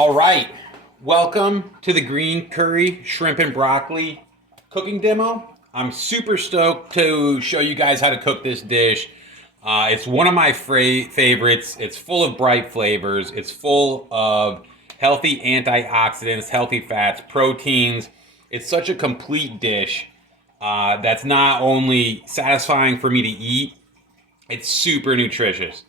All right, welcome to the green curry, shrimp and broccoli cooking demo. I'm super stoked to show you guys how to cook this dish. It's one of my favorites. It's full of bright flavors. It's full of healthy antioxidants, healthy fats, proteins. It's such a complete dish that's not only satisfying for me to eat, it's super nutritious.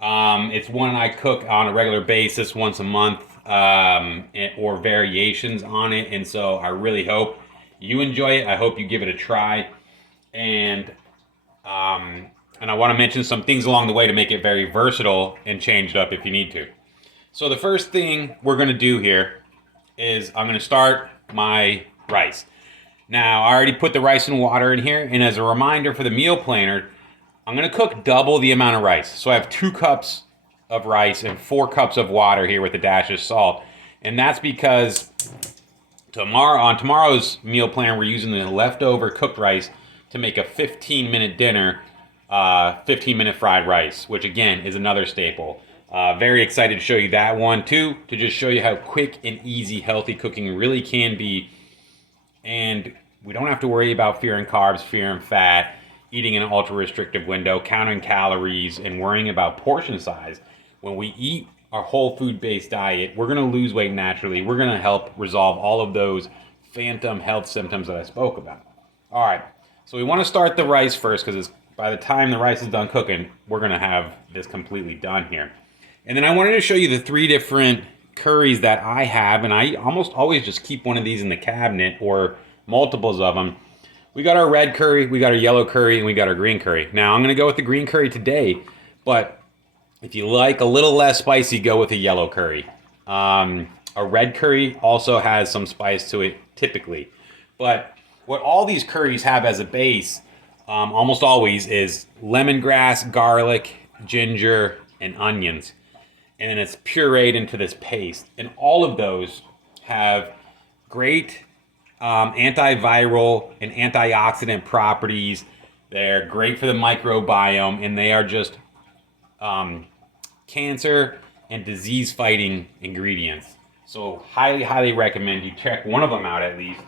It's one I cook on a regular basis once a month, or variations on it. And so I really hope you enjoy it. I hope you give it a try. And and I want to mention some things along the way to make it very versatile and change it up if you need to. So the first thing we're going to do here is I'm going to start my rice. Now, I already put the rice and water in here, and as a reminder for the meal planner, I'm going to cook double the amount of rice. So I have 2 cups of rice and 4 cups of water here with a dash of salt. And that's because on tomorrow's meal plan, we're using the leftover cooked rice to make a 15-minute dinner, 15-minute fried rice, which again is another staple. Very excited to show you that one too, to just show you how quick and easy healthy cooking really can be. And we don't have to worry about fearing carbs, fearing fat, eating in an ultra-restrictive window, counting calories, and worrying about portion size. When we eat our whole food-based diet, we're going to lose weight naturally. We're going to help resolve all of those phantom health symptoms that I spoke about. All right, so we want to start the rice first because by the time the rice is done cooking, we're going to have this completely done here. And then I wanted to show you the 3 different curries that I have, and I almost always just keep one of these in the cabinet or multiples of them. We got our red curry, we got our yellow curry, and we got our green curry. Now, I'm going to go with the green curry today, but if you like a little less spicy, go with a yellow curry. A red curry also has some spice to it, typically. But what all these curries have as a base, almost always, is lemongrass, garlic, ginger, and onions. And then it's pureed into this paste. And all of those have great antiviral and antioxidant properties. They're great for the microbiome, and they are just cancer and disease fighting ingredients. So highly, highly recommend you check one of them out at least,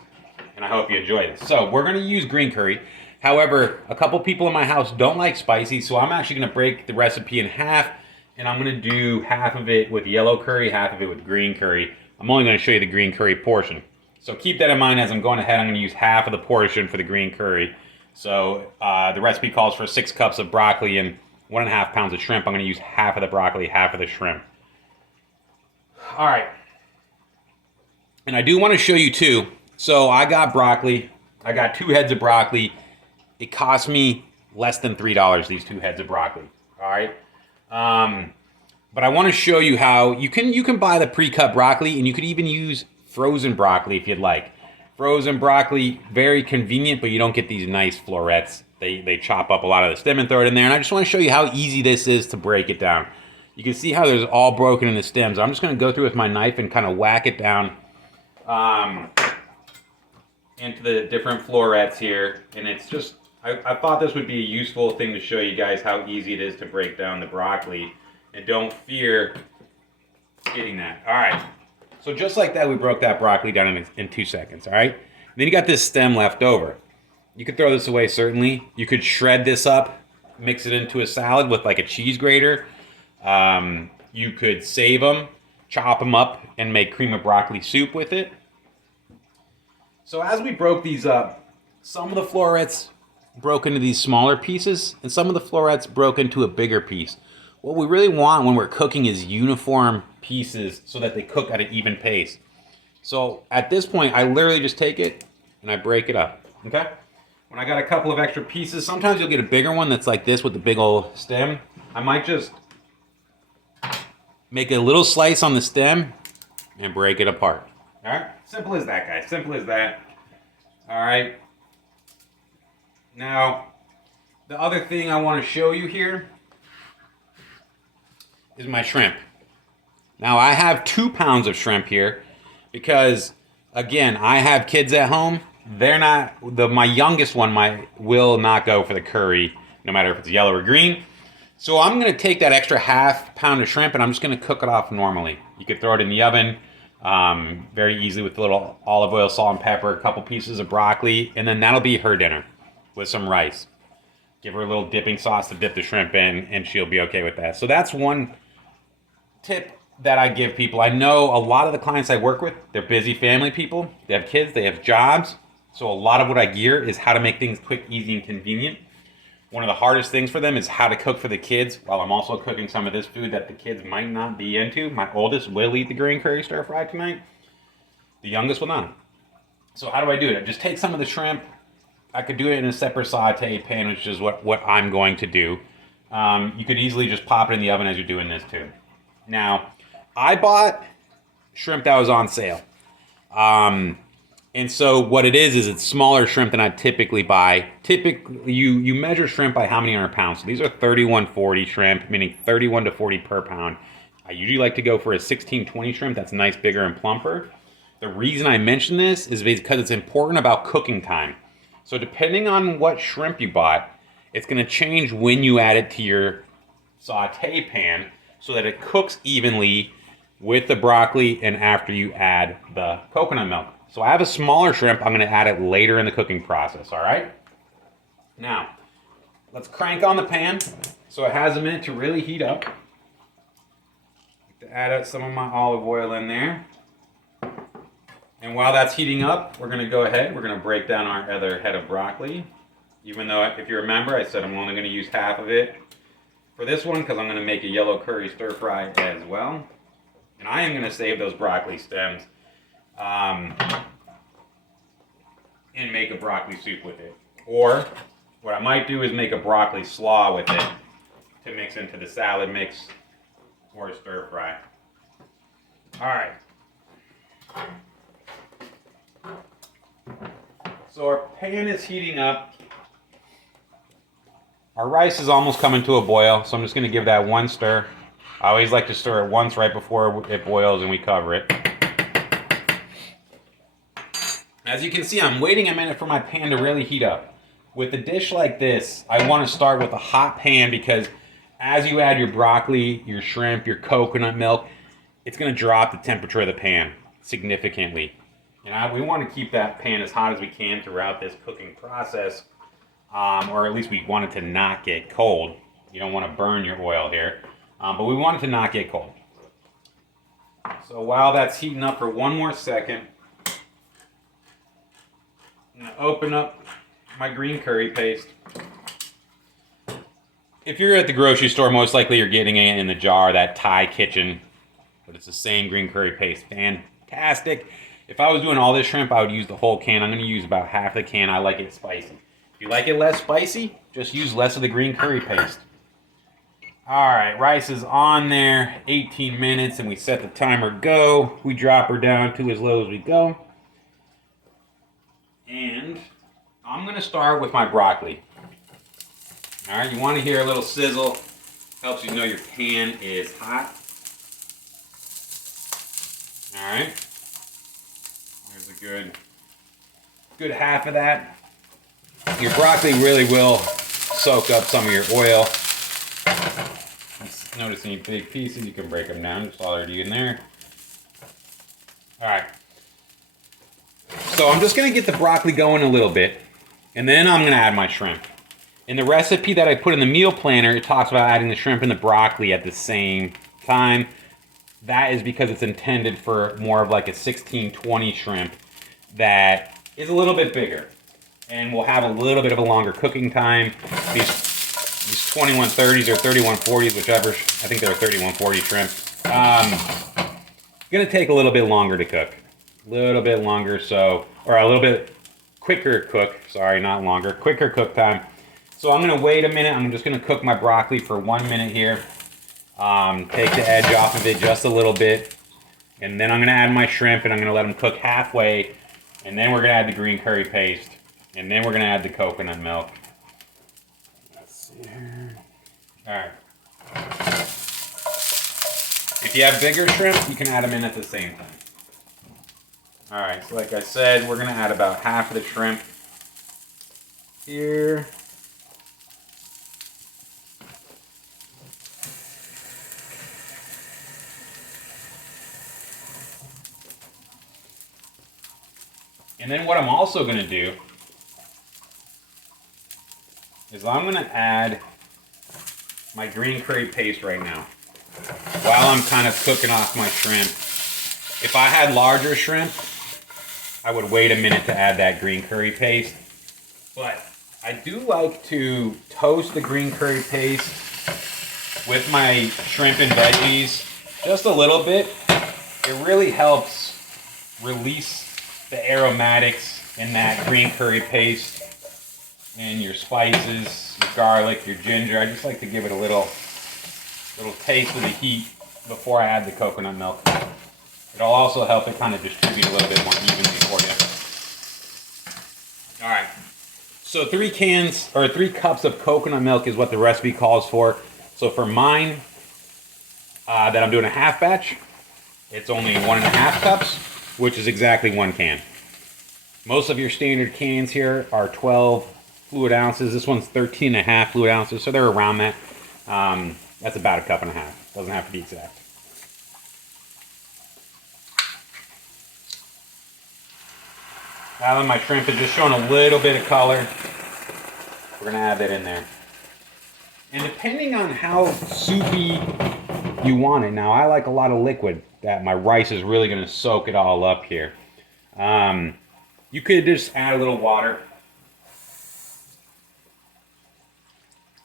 and I hope you enjoy this. So we're going to use green curry. However, a couple people in my house don't like spicy, so I'm actually going to break the recipe in half, and I'm going to do half of it with yellow curry, half of it with green curry. I'm only going to show you the green curry portion. So keep that in mind as I'm going ahead. I'm going to use half of the portion for the green curry. So the recipe calls for 6 cups of broccoli and 1.5 pounds of shrimp. I'm going to use half of the broccoli, half of the shrimp. All right. And I do want to show you too. So I got broccoli. I got 2 heads of broccoli. It cost me less than $3, these 2 heads of broccoli. All right. But I want to show you how you can buy the pre-cut broccoli, and you could even use frozen broccoli if you'd like. Frozen broccoli, very convenient, but you don't get these nice florets. They chop up a lot of the stem and throw it in there. And I just want to show you how easy this is to break it down. You can see how there's all broken in the stems. I'm just going to go through with my knife and kind of whack it down into the different florets here. And it's just, I thought this would be a useful thing to show you guys how easy it is to break down the broccoli. And don't fear getting that. All right. So just like that, we broke that broccoli down in 2 seconds, all right? Then you got this stem left over. You could throw this away, certainly. You could shred this up, mix it into a salad with like a cheese grater. You could save them, chop them up, and make cream of broccoli soup with it. So as we broke these up, some of the florets broke into these smaller pieces, and some of the florets broke into a bigger piece. What we really want when we're cooking is uniform pieces so that they cook at an even pace. So at this point, I literally just take it and I break it up, okay? When I got a couple of extra pieces, sometimes you'll get a bigger one that's like this with the big old stem. I might just make a little slice on the stem and break it apart. All right, simple as that, guys, simple as that. All right. Now, the other thing I want to show you here is my shrimp. Now I have 2 pounds of shrimp here because, again, I have kids at home. They're not, my youngest one will not go for the curry, no matter if it's yellow or green. So I'm going to take that extra half pound of shrimp and I'm just going to cook it off normally. You could throw it in the oven very easily with a little olive oil, salt, and pepper, a couple pieces of broccoli, and then that'll be her dinner with some rice. Give her a little dipping sauce to dip the shrimp in, and she'll be okay with that. So that's one tip that I give people. I know a lot of the clients I work with, they're busy family people. They have kids, they have jobs. So a lot of what I gear is how to make things quick, easy, and convenient. One of the hardest things for them is how to cook for the kids while I'm also cooking some of this food that the kids might not be into. My oldest will eat the green curry stir fry tonight. The youngest will not. So how do I do it? I just take some of the shrimp. I could do it in a separate saute pan, which is what I'm going to do. You could easily just pop it in the oven as you're doing this too. Now, I bought shrimp that was on sale. And so what it is it's smaller shrimp than I typically buy. Typically, you measure shrimp by how many are a pound. So these are 3140 shrimp, meaning 31 to 40 per pound. I usually like to go for a 1620 shrimp. That's nice, bigger, and plumper. The reason I mention this is because it's important about cooking time. So depending on what shrimp you bought, it's going to change when you add it to your saute pan so that it cooks evenly with the broccoli and after you add the coconut milk. So I have a smaller shrimp. I'm going to add it later in the cooking process, all right? Now, let's crank on the pan so it has a minute to really heat up. To add some of my olive oil in there. And while that's heating up, we're going to go ahead. We're going to break down our other head of broccoli. Even though, if you remember, I said I'm only going to use half of it for this one because I'm going to make a yellow curry stir fry as well. And I am going to save those broccoli stems and make a broccoli soup with it. Or what I might do is make a broccoli slaw with it to mix into the salad mix or a stir fry. All right. So our pan is heating up. Our rice is almost coming to a boil, so I'm just going to give that one stir. I always like to stir it once right before it boils and we cover it. As you can see, I'm waiting a minute for my pan to really heat up. With a dish like this, I want to start with a hot pan because as you add your broccoli, your shrimp, your coconut milk, it's going to drop the temperature of the pan significantly. And we want to keep that pan as hot as we can throughout this cooking process, or at least we want it to not get cold. You don't want to burn your oil here, but we want it to not get cold. So while that's heating up for one more second, I'm going to open up my green curry paste. If you're at the grocery store, most likely you're getting it in the jar, that Thai kitchen, but it's the same green curry paste. Fantastic. If I was doing all this shrimp, I would use the whole can. I'm going to use about half the can. I like it spicy. If you like it less spicy, just use less of the green curry paste. All right, rice is on there, 18 minutes, and we set the timer go. We drop her down to as low as we go. And I'm going to start with my broccoli. All right, you want to hear a little sizzle. Helps you know your pan is hot. All right. There's a good half of that. Your broccoli really will soak up some of your oil. Notice any big pieces, you can break them down. It's already in there. All right. So I'm just going to get the broccoli going a little bit, and then I'm going to add my shrimp. In the recipe that I put in the meal planner, it talks about adding the shrimp and the broccoli at the same time. That is because it's intended for more of like a 1620 shrimp that is a little bit bigger and will have a little bit of a longer cooking time. These 2130s or 3140s, whichever, I think they're 3140 shrimp, going to take a little bit longer to cook. A little bit longer, or a little bit quicker cook, sorry, not longer, quicker cook time. So I'm going to wait a minute. I'm just going to cook my broccoli for 1 minute here. Take the edge off of it just a little bit. And then I'm going to add my shrimp and I'm going to let them cook halfway. And then we're going to add the green curry paste. And then we're going to add the coconut milk. Let's see here. All right. If you have bigger shrimp, you can add them in at the same time. All right, so like I said, we're going to add about half of the shrimp here. And then what I'm also going to do is I'm going to add my green curry paste right now while I'm kind of cooking off my shrimp. If I had larger shrimp, I would wait a minute to add that green curry paste. But I do like to toast the green curry paste with my shrimp and veggies just a little bit. It really helps release the aromatics in that green curry paste and your spices, your garlic, your ginger. I just like to give it a little taste of the heat before I add the coconut milk. It'll also help it kind of distribute a little bit more evenly for you. All right. So 3 cups of coconut milk is what the recipe calls for. So for mine, that I'm doing a half batch, it's only 1.5 cups, which is exactly 1 can. Most of your standard cans here are 12 fluid ounces. This one's 13.5 fluid ounces, so they're around that. That's about 1.5 cups. Doesn't have to be exact. Now that my shrimp is just showing a little bit of color, we're gonna add that in there. And depending on how soupy you want it, now I like a lot of liquid, that my rice is really gonna soak it all up here. You could just add a little water.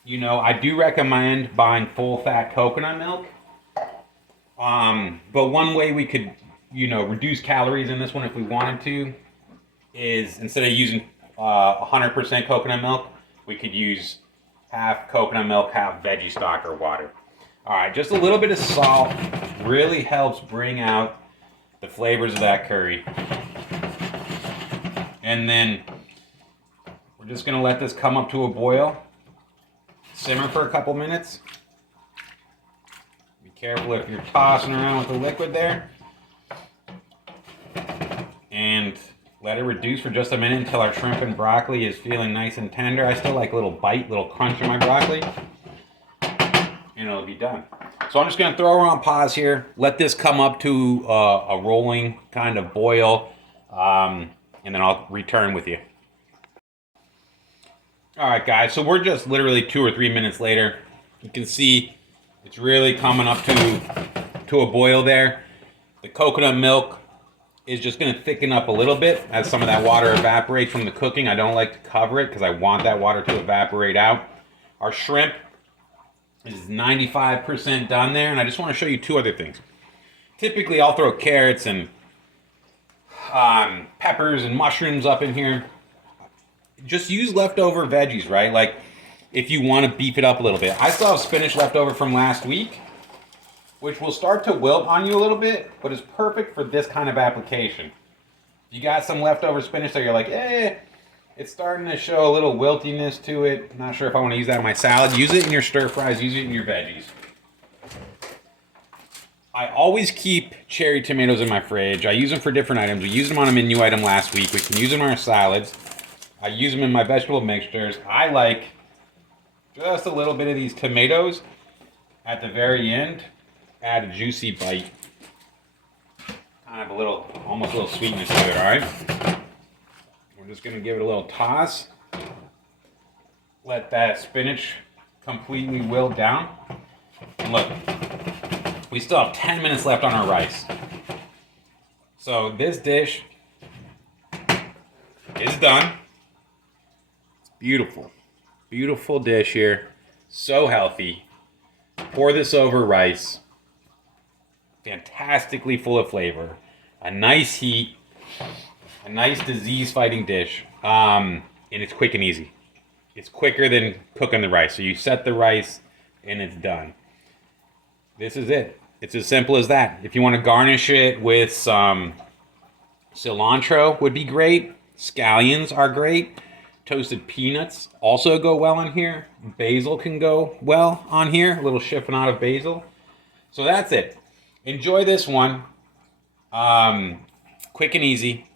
You know, I do recommend buying full fat coconut milk. But one way we could, reduce calories in this one if we wanted to is instead of using 100% coconut milk, we could use half coconut milk, half veggie stock or water. All right, just a little bit of salt really helps bring out the flavors of that curry. And then we're just gonna let this come up to a boil. Simmer for a couple minutes. Be careful if you're tossing around with the liquid there. And let it reduce for just a minute until our shrimp and broccoli is feeling nice and tender. I still like a little bite, little crunch in my broccoli. And it'll be done. So I'm just going to throw her on pause here. Let this come up to a rolling kind of boil. And then I'll return with you. All right, guys. So we're just literally 2 or 3 minutes later. You can see it's really coming up to a boil there. The coconut milk is just going to thicken up a little bit as some of that water evaporates from the cooking. I don't like to cover it because I want that water to evaporate out. Our shrimp is 95% done there, and I just want to show you 2 other things. Typically, I'll throw carrots and peppers and mushrooms up in here. Just use leftover veggies, right? Like if you want to beef it up a little bit. I still have spinach left over from last week, which will start to wilt on you a little bit, but is perfect for this kind of application. If you got some leftover spinach that you're like, it's starting to show a little wiltiness to it. Not sure if I want to use that in my salad. Use it in your stir fries, use it in your veggies. I always keep cherry tomatoes in my fridge. I use them for different items. We used them on a menu item last week. We can use them in our salads. I use them in my vegetable mixtures. I like just a little bit of these tomatoes at the very end. Add a juicy bite. Kind of almost a little sweetness to it, all right? We're just gonna give it a little toss. Let that spinach completely wilt down. And look, we still have 10 minutes left on our rice. So this dish is done. It's beautiful. Beautiful dish here. So healthy. Pour this over rice. Fantastically full of flavor, a nice heat, a nice disease-fighting dish, and it's quick and easy. It's quicker than cooking the rice. So you set the rice, and it's done. This is it. It's as simple as that. If you want to garnish it with some cilantro, would be great. Scallions are great. Toasted peanuts also go well in here. Basil can go well on here. A little chiffonade of basil. So that's it. Enjoy this one. Quick and easy.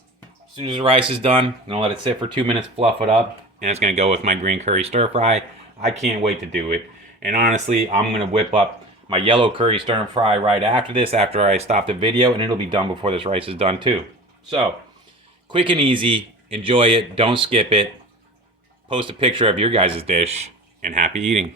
As soon as the rice is done, I'm going to let it sit for 2 minutes, fluff it up, and it's going to go with my green curry stir fry. I can't wait to do it. And honestly, I'm going to whip up my yellow curry stir fry right after this, after I stop the video, and it'll be done before this rice is done too. So, Quick and easy. Enjoy it. Don't skip it. Post a picture of your guys' dish, and happy eating.